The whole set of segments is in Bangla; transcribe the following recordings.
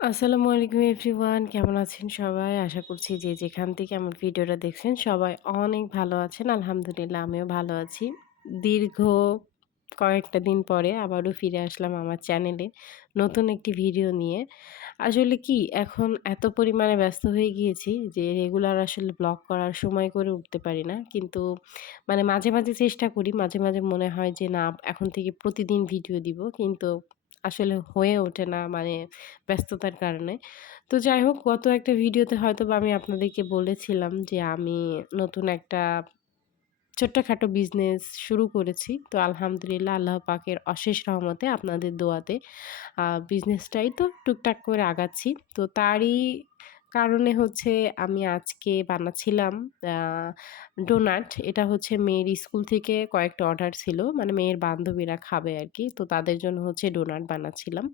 আসসালামু আলাইকুম এভরিওয়ান, কেমন আছেন সবাই? আশা করছি যে যেখান থেকে আমার ভিডিওটা দেখছেন সবাই অনেক ভালো আছেন। আলহামদুলিল্লাহ আমিও ভালো আছি। দীর্ঘ কয়েকটা দিন পরে আবারও ফিরে আসলাম আমার চ্যানেলে নতুন একটি ভিডিও নিয়ে। আসলে কি এখন এত পরিমাণে ব্যস্ত হয়ে গিয়েছি যে রেগুলার আসলে ব্লগ করার সময় করে উঠতে পারি না। কিন্তু মানে মাঝে, মাঝে চেষ্টা করি। মাঝে, মাঝে মনে হয় যে না এখন থেকে প্রতিদিন ভিডিও দিব। কিন্তু আসলে হয়ে ওঠে না মানে ব্যস্ততার কারণে। তো যাই হোক গত একটা ভিডিওতে হয়তোবা আমি আপনাদেরকে বলেছিলাম যে আমি নতুন একটা ছোট্টখাটো বিজনেস শুরু করেছি। তো আলহামদুলিল্লাহ আল্লাহ পাকের অশেষ রহমতে আপনাদের দোয়াতে বিজনেসটাই তো টুকটাক করে আগাচ্ছি। তো তারই কারণে হচ্ছে আমি আজকে বানাচ্ছিলাম আ ডোনাট। এটা হচ্ছে মেয়ের স্কুল থেকে কয়েকটা অর্ডার ছিল। মানে মেয়ের বান্ধবীরা খাবে আরকি। তো তাদের জন্য হচ্ছে ডোনাট বানাচ্ছিলাম।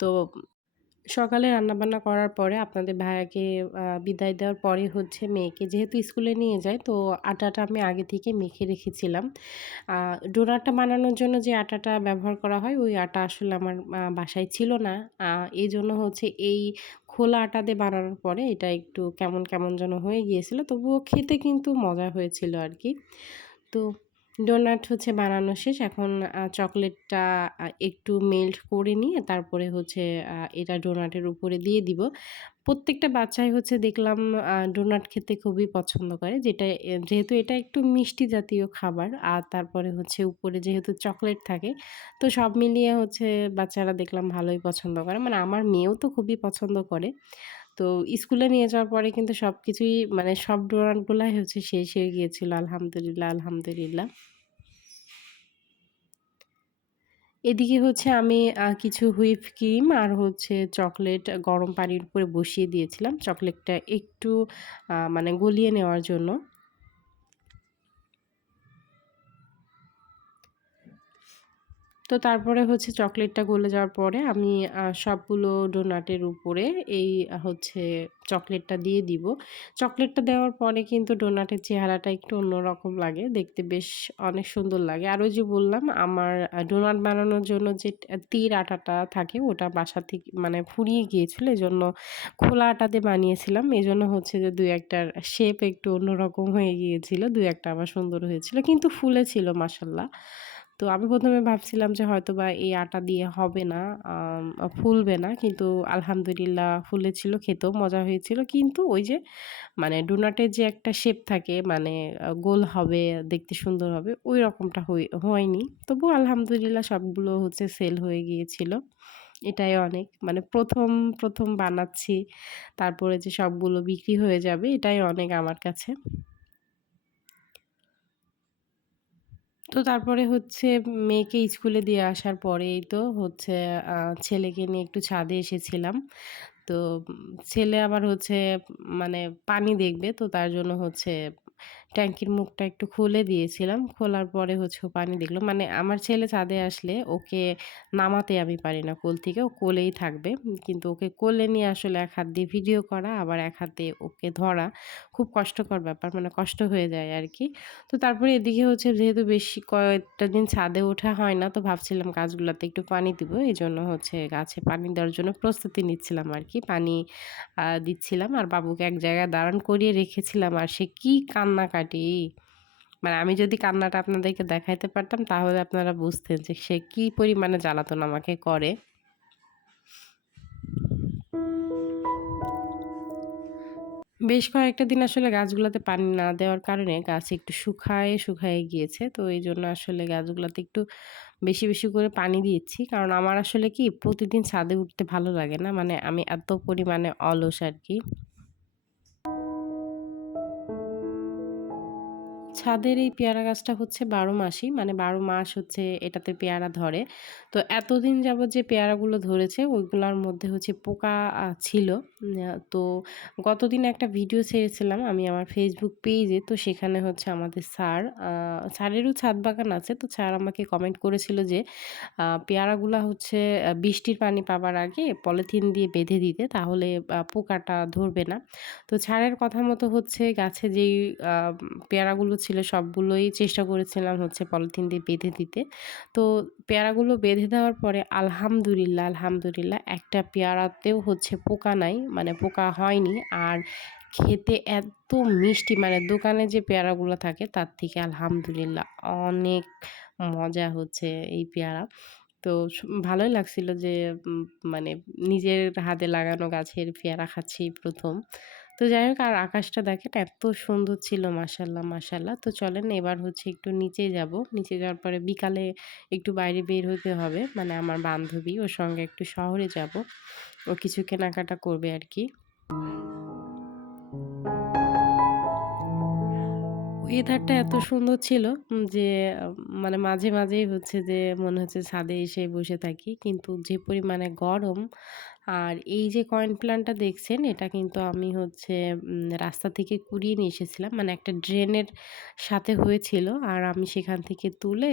তো সকালে রান্নাবান্না করার পরে আপনাদের ভাইয়াকে বিদায় দেওয়ার পরে হচ্ছে মেয়েকে যেহেতু স্কুলে নিয়ে যায়, তো আটাটা আমি আগে থেকে মেখে রেখেছিলাম। আ ডোনাটটা বানানোর জন্য যে আটাটা ব্যবহার করা হয়, ওই আটা আসলে আমার বাসায় ছিল না। আ এজন্য হচ্ছে এই খোলা আটা দিয়ে বানানোর পরে এটা একটু কেমন, কেমন যেন হয়ে গিয়েছিল। তবুও খেতে কিন্তু মজা হয়েছিল আরকি। তো ডোনাট হচ্ছে বানানো শেষ। এখন চকোলেটটা একটু মেল্ট করে নিয়ে তারপরে হচ্ছে এটা ডোনাটের উপরে দিয়ে দিব। প্রত্যেকটা বাচ্চাই হচ্ছে দেখলাম ডোনাট খেতে খুবই পছন্দ করে। যেহেতু এটা একটু মিষ্টি জাতীয় খাবার। আর তারপরে হচ্ছে উপরে যেহেতু চকোলেট থাকে, তো সব মিলিয়ে হচ্ছে বাচ্চারা দেখলাম ভালোই পছন্দ করে। মানে আমার মেয়েও তো খুবই পছন্দ করে। তো স্কুলে নিয়ে যাওয়ার পরে কিন্তু সবকিছুই মানে সব ডোনাট গুলাই হচ্ছে শেষ হয়ে গিয়েছিল। আলহামদুলিল্লাহ, আলহামদুলিল্লাহ। এদিকে হচ্ছে আমি কিছু হুইপ ক্রিম আর হচ্ছে চকোলেট গরম পানির উপরে বসিয়ে দিয়েছিলাম। চকোলেটটা একটু মানে গলিয়ে নেওয়ার জন্য। তো তারপরে হচ্ছে চকোলেটটা গলে যাওয়ার পরে আমি সবগুলো ডোনাটের উপরে এই হচ্ছে চকোলেটটা দিয়ে দিব। চকোলেটটা দেওয়ার পরে কিন্তু ডোনাটের চেহারাটা একটু অন্যরকম লাগে। দেখতে বেশ অনেক সুন্দর লাগে। আর ওই যে বললাম আমার ডোনাট বানানোর জন্য যে তীর আটাটা থাকে ওটা বাসা থেকে মানে ফুরিয়ে গিয়েছিল। এজন্য খোলা আটা দিয়ে বানিয়েছিলাম। এজন্য হচ্ছে যে ২-১ টার শেপ একটু অন্যরকম হয়ে গিয়েছিল। ২-১ টা আবার সুন্দর হয়েছিল। কিন্তু ফুলেছিল মাশাআল্লাহ। তো আমি ১ম এ ভাবছিলাম যে হয়তোবা এই আটা দিয়ে হবে না, ফুলবে না। কিন্তু আলহামদুলিল্লাহ ফুলেছিল, খেতেও মজা হয়েছিল। কিন্তু ওই যে মানে ডোনাটের যে একটা শেপ থাকে মানে গোল হবে, দেখতে সুন্দর হবে, ওই রকমটা হয়নি। তবুও আলহামদুলিল্লাহ সবগুলো হচ্ছে সেল হয়ে গিয়েছিল। এটাই অনেক। মানে ১ম বানাচ্ছি। তারপরে যে সবগুলো বিক্রি হয়ে যাবে এটাই অনেক আমার কাছে। তো তারপরে হচ্ছে মেয়েকে স্কুলে দিয়ে আসার পরেই তো হচ্ছে আ ছেলেকে নিয়ে একটু ছাদে এসেছিলাম। তো ছেলে আবার হচ্ছে মানে পানি দেখবে। তো তার জন্য হচ্ছে ট্যাংকির মুখটা একটু খুলে দিয়েছিলাম। খোলার পরে হচ্ছে ও পানি দেখলো। মানে আমার ছেলে ছাদে আসলে ওকে নামাতে আমি পারি না কোল থেকে। ও কোলেই থাকবে। কিন্তু ওকে কোলে নিয়ে আসলে এক হাত দিয়ে ভিডিও করা আবার এক হাতে ওকে ধরা খুব কষ্টকর ব্যাপার। মানে কষ্ট হয়ে যায় আরকি। তো তারপরে এদিকে হচ্ছে যেহেতু বেশি কয়েকটা দিন ছাদে ওঠা হয় না, তো ভাবছিলাম গাছগুলাতে একটু পানি দিব। এজন্য হচ্ছে গাছে পানি দেওয়ার জন্য প্রস্তুতি নিচ্ছিলাম আরকি। পানি দিচ্ছিলাম আর বাবুকে এক জায়গায় দাঁড়ান করিয়ে রেখেছিলাম। আর সে কি কান্নাকাটি! মানে আমি যদি কান্নাটা আপনাদেরকে দেখাইতে পারতাম তাহলে আপনারা বুঝতেন যে সে কি পরিমাণে জ্বালাতন আমাকে করে। বেশ কয়েকটা দিন আসলে গাছগুলাতে পানি না দেওয়ার কারণে গাছ একটু শুকায়ে গিয়েছে। তো এইজন্য আসলে গাছগুলাতে একটু বেশি, বেশি করে পানি দিচ্ছি। কারণ আমার আসলে কি প্রতিদিন ছাদে উঠতে ভালো লাগে না। মানে আমি এত পরিমাণে অলস আরকি। ছাদের এই পেয়ারা গাছটা হচ্ছে ১২ মাসই। মানে ১২ মাস হচ্ছে এটাতে পেয়ারা ধরে। তো এতদিন যাবৎ যে পেয়ারাগুলো ধরেছে ওইগুলার মধ্যে হচ্ছে পোকা ছিল। তো গতদিন একটা ভিডিও ছেড়েছিলাম আমি আমার Facebook পেইজে। তো সেখানে হচ্ছে আমাদের স্যারেরও ছাদ বাগান আছে। তো স্যার আমাকে কমেন্ট করেছিল যে পেয়ারাগুলা হচ্ছে বৃষ্টির পানি পাবার আগে পলিথিন দিয়ে বেঁধে দিতে তাহলে পোকাটা ধরবে না। তো স্যারের কথা মতো হচ্ছে গাছে যেই আ পেয়ারাগুলো ছিল সবগুলোই চেষ্টা করেছিলাম হচ্ছে পলিথিন দিয়ে বেঁধে দিতে। তো পেয়ারাগুলো বেঁধে দেওয়ার পরে আলহামদুলিল্লাহ, আলহামদুলিল্লাহ একটা পেয়ারাতেও হচ্ছে পোকা নাই, মানে পোকা হয়নি। আর খেতে এত মিষ্টি, মানে দোকানে যে পেয়ারাগুলো থাকে তার থেকে আলহামদুলিল্লাহ অনেক মজা হচ্ছে এই পেয়ারা। তো ভালোই লাগছিল যে উম মানে নিজের হাতে লাগানো গাছের পেয়ারা খাচ্ছি ১ম। তো যাই হোক, আর আকাশটা দেখেন এত সুন্দর ছিল, মাশাআল্লাহ, মাশাআল্লাহ। তো চলেন এবার হচ্ছে একটু নিচে যাব। নিচে যাওয়ার পরে বিকালে একটু বাইরে বের হতে হবে। মানে আমার বান্ধবী, ওর সঙ্গে একটু শহরে যাব। ও কিছু কেনাকাটা করবে আরকি। ওয়েদারটা এত সুন্দর ছিল যে মানে মাঝে, মাঝেই হচ্ছে যে মনে হচ্ছে ছাদে এসে বসে থাকি। কিন্তু যে পরিমাণে গরম, আর এই যে কয়েন প্ল্যান্টটা দেখছেন এটা কিন্তু আমি হচ্ছে রাস্তা থেকে কুড়িয়ে নিয়ে এসেছিলাম। মানে একটা ড্রেনের সাথে হয়েছিল আর আমি সেখান থেকে তুলে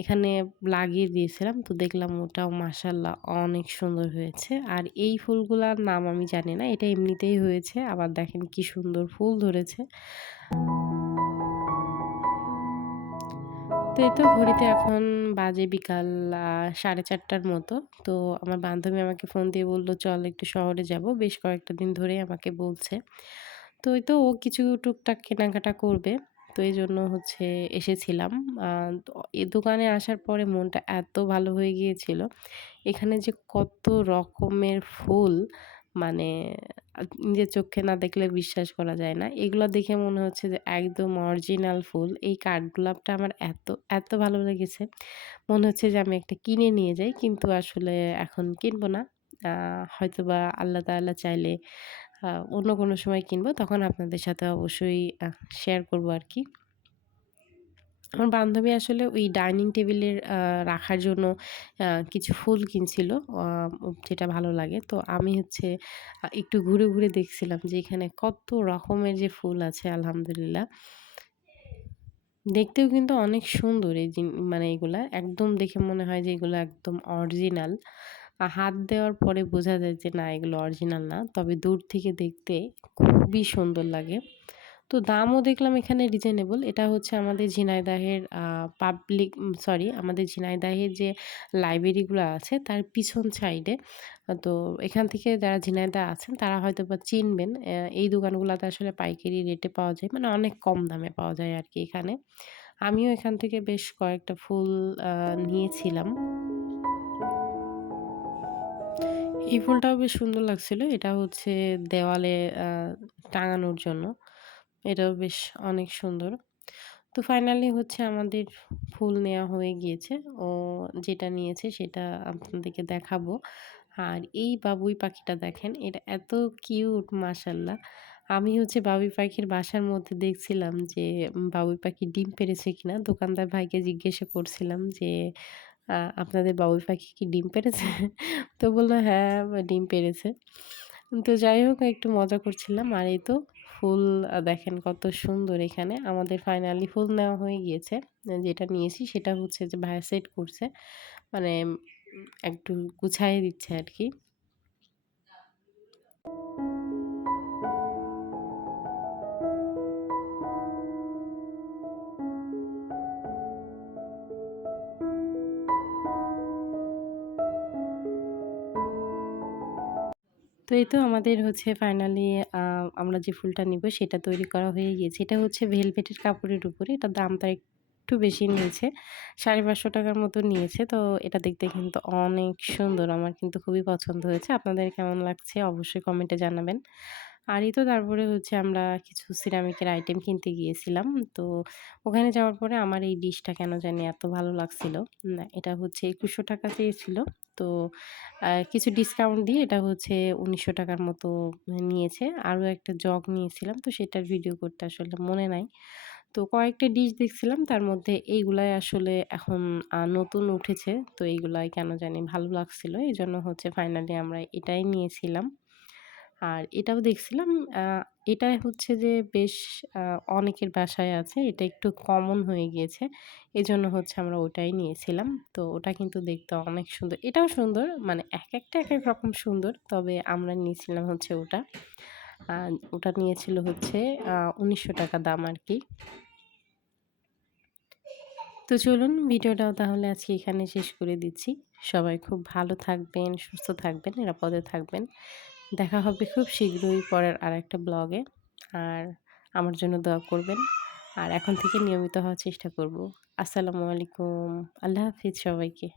এখানে লাগিয়ে দিয়েছিলাম। তো দেখলাম ওটাও মাশাআল্লাহ অনেক সুন্দর হয়েছে। আর এই ফুলগুলার নাম আমি জানি না। এটা এমনিতেই হয়েছে। আবার দেখেন কি সুন্দর ফুল ধরেছে। তো এই তো ঘড়িতে এখন বাজে বিকাল ৪:৩০টার মতো। তো আমার বান্ধবী আমাকে ফোন দিয়ে বলল, "চল একটু শহরে যাব।" বেশ কয়েকটা দিন ধরেই আমাকে বলছে। তো এই তো ও কিছু টুকটাক কেনাকাটা করবে। তো এজন্য হচ্ছে এসেছিলাম। আ তো এই দোকানে আসার পরে মনটা এত ভালো হয়ে গিয়েছিল। এখানে যে কত রকমের ফুল, মানে নিজের চোখে না দেখলে বিশ্বাস করা যায় না। এগুলা দেখে মনে হচ্ছে যে একদম অরিজিনাল ফুল। এই কাঠগোলাপটা আমার এত, এত ভালো লেগেছে। মনে হচ্ছে যে আমি একটা কিনে নিয়ে যাই। কিন্তু আসলে এখন কিনবো না। আ হয়তোবা আল্লাহ তাআলা চাইলে অন্য কোনো সময় কিনবো। তখন আপনাদের সাথে অবশ্যই শেয়ার করব আরকি। আমার বান্ধবী আসলে ওই ডাইনিং টেবিলের রাখার জন্য কিছু ফুল কিনছিল, আ যেটা ভালো লাগে। তো আমি হচ্ছে একটু ঘুরে, ঘুরে দেখছিলাম যে এখানে কত রকমের যে ফুল আছে আলহামদুলিল্লাহ। দেখতেও কিন্তু অনেক সুন্দর এই মানে এগুলা। একদম দেখে মনে হয় যে এগুলো একদম অরিজিনাল। হাত দেওয়ার পরে বোঝা যায় যে না, এগুলো অরিজিনাল না। তবে দূর থেকে দেখতে খুবই সুন্দর লাগে। তো দামও দেখলাম এখানে রিজনেবল। এটা হচ্ছে আমাদের ঝিনাইদহের আমাদের ঝিনাইদহের যে লাইব্রেরিগুলো আছে তার পিছন সাইডে। তো এখান থেকে যারা ঝিনাইদহ আছেন তারা হয়তোবা চিনবেন। এই দোকানগুলাতে আসলে পাইকারি রেটে পাওয়া যায়। মানে অনেক কম দামে পাওয়া যায় আরকি এখানে। আমিও এখান থেকে বেশ কয়েকটা ফুল আ নিয়েছিলাম। এই ফুলটাও বেশ সুন্দর লাগছিল। এটা হচ্ছে দেওয়ালে আ টাঙানোর জন্য। এটাও বেশ অনেক সুন্দর। তো ফাইনালি হচ্ছে আমাদের ফুল নেয়া হয়ে গিয়েছে। ও যেটা নিয়েছে সেটা আপনাদেরকে দেখাবো। আর এই বাবুই পাখিটা দেখেন, এটা এত কিউট মাশাআল্লাহ। আমি হচ্ছে বাবুই পাখির বাসার মধ্যে দেখছিলাম যে বাবুই পাখি ডিম পেড়েছে কিনা। দোকানদার ভাইকে জিজ্ঞাসা করছিলাম যে, আপনাদের বাবুই পাখি কি ডিম পেড়েছে?" তো বলল, "হ্যাঁ, ডিম পেড়েছে।" তো যাই হোক একটু মজা করছিলাম। আর এই তো ফুল দেখেন কত সুন্দর এখানে। আমাদের ফাইনালি ফুল নেওয়া হয়ে গিয়েছে। যেটা নিয়েছি সেটা হচ্ছে যে ভাইয়া সেট করছে। মানে একটু গুছায়ে দিচ্ছে আরকি। তো এই তো আমাদের হচ্ছে ফাইনালি আ আমরা যে ফুলটা নিবো সেটা তৈরি করা হয়ে গিয়েছে। এটা হচ্ছে ভেলভেটের কাপড়ের উপরে। এটার দামটা একটু বেশি নিয়েছে। ৳৫৫০ র মতো নিয়েছে। তো এটা দেখতে কিন্তু অনেক সুন্দর। আমার কিন্তু খুবই পছন্দ হয়েছে। আপনাদের কেমন লাগছে অবশ্যই কমেন্টে জানাবেন। আর এই তো তারপরে হচ্ছে আমরা কিছু সিরামিকের আইটেম কিনতে গিয়েছিলাম। তো ওখানে যাওয়ার পরে আমার এই ডিশটা কেন জানি এত ভালো লাগছিল। এটা হচ্ছে ৳২১০০ চেয়েছিল। তো কিছু ডিসকাউন্ট দিয়ে এটা হচ্ছে ৳১৯০০ র মতো নিয়েছে। আরও একটা জগ নিয়েছিলাম। তো সেটার ভিডিও করতে আসলে মনে নাই। তো কয়েকটা ডিশ দেখছিলাম তার মধ্যে এইগুলাই আসলে এখন নতুন উঠেছে। তো এইগুলাই কেন জানি ভালো লাগছিল। এজন্য হচ্ছে ফাইনালি আমরা এটাই নিয়েছিলাম। আর এটাও দেখছিলাম, আ এটা হচ্ছে যে বেশ আ অনেকের বাসায় আছে। এটা একটু কমন হয়ে গিয়েছে। এজন্য হচ্ছে আমরা ওটাই নিয়েছিলাম। তো ওটা কিন্তু দেখতে অনেক সুন্দর। এটাও সুন্দর, মানে একেকটা একেক রকম সুন্দর। তবে আমরা নিয়েছিলাম হচ্ছে ওটা। আ ওটা নিয়েছিল হচ্ছে ৳১৯০০ দাম আরকি। তো চলুন ভিডিওটাও তাহলে আজকে এখানে শেষ করে দিচ্ছি। সবাই খুব ভালো থাকবেন, সুস্থ থাকবেন, নিরাপদে থাকবেন। দেখা হবে খুব শীঘ্রই পরের আরেকটা ব্লগে। আর আমার জন্য দোয়া করবেন। আর এখন থেকে নিয়মিত হওয়ার চেষ্টা করব। আসসালামু আলাইকুম। আল্লাহ হাফিজ সবাইকে।